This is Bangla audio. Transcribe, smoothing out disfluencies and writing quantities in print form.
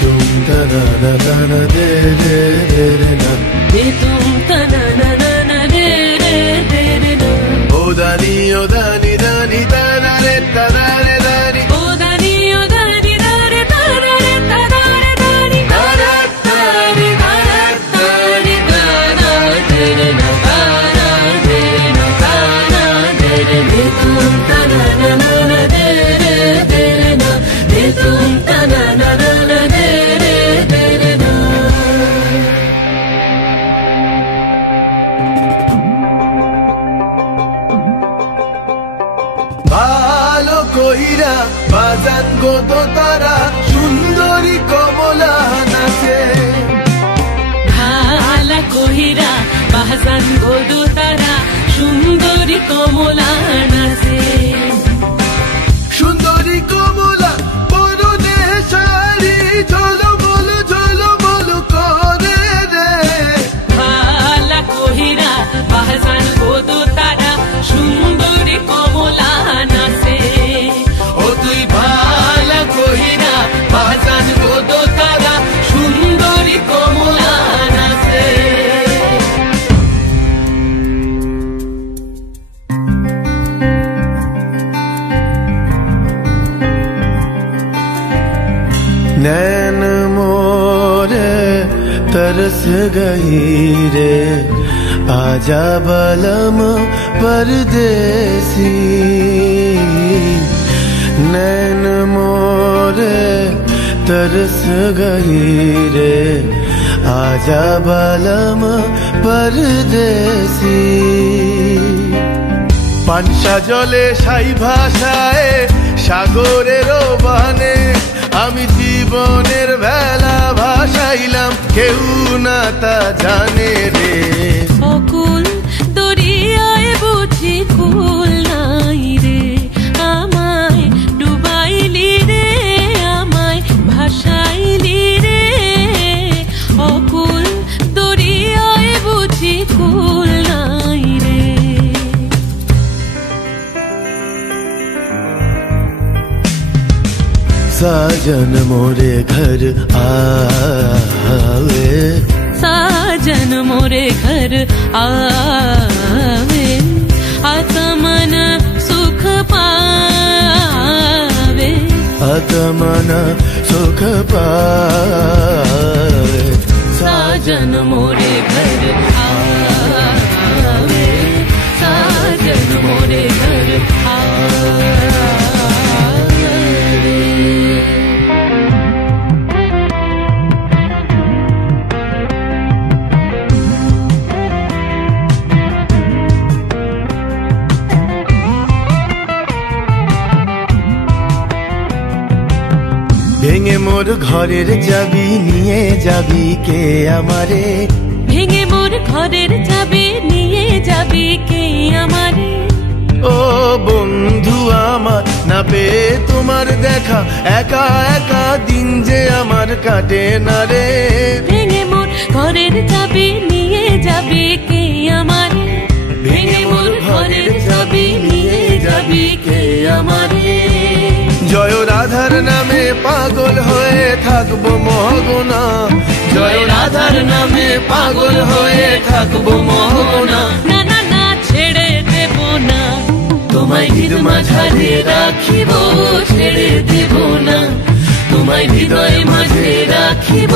तुम तना ना तना दे रे रे ना दे तुम तना ना ना दे रे ना ओ दानी दानी तना रे तना रे दानी ओ दानी दारे तना रे तना रे दानी तारा तारी तारा तारी तारा तेरे ना तारा तेरे ना तारा तेरे दे तुम तना ना ना दे रे ना दे तुम तना ना ना दे रे ना ভালো কইরা বাজান গো দোতারা সুন্দরী কমলা নাচে ভালা কহিরা বাজান গো দোতারা সুন্দরী কমলা নাচে সুন্দরী কমলা বড় দেহ শাড়ি ঝলো বলো করে রে ভালা কহিরা বাজান গো দোতারা সুন্দরী কমলা নাচে ও তুই ভালো কইরা বাজান গো দোতারা সুন্দরী কমলা নাচে नैन मोरे तरस गई रे आजा बलम परदेसी नैन मोरे तरस गई रे आजा बलम परदेसी পানসা জলে সাই ভাষায় সাগরের বানে আমি জীবনের ভেলা ভাসাইলাম কেউ না তা জানে রে অকুল দরিয়ায় বুঝি কুল নাই রে আমায় ডুবাইলি রে আমায় ভাসাইলি রে অকুল দরিয়ায় বুঝি কুল নাই রে साजन मोरे घर आवे साजन मोरे घर आवे आत्मन सुख पावे आत्मन सुख पावे साजन मोरे घर आवे साजन मोरे घर आवे ভেঙে মোর ঘরের চাবি নিয়ে যাবি কে আমারে ভেঙে মোর ঘরের চাবি নিয়ে যাবি কে আমারে ও বন্ধু আমার না পেয়ে তোমার দেখা একা একা দিন যে আমার কাটে না রে ভেঙে মোর ঘরের চাবি নিয়ে যাবি কে আমারে ভেঙে মোর ঘরের চাবি নিয়ে যাবি কে আমারে জয় রাধার নামে পাগল হয়ে থাকবো মহগোনা জয় রাধার নামে পাগল হয়ে থাকবো মহগোনা না না না ছেড়ে দেব না তোমায় হৃদ মাঝারে রাখিব ছেড়ে দেব না তোমায় হৃদয় মাঝে রাখিব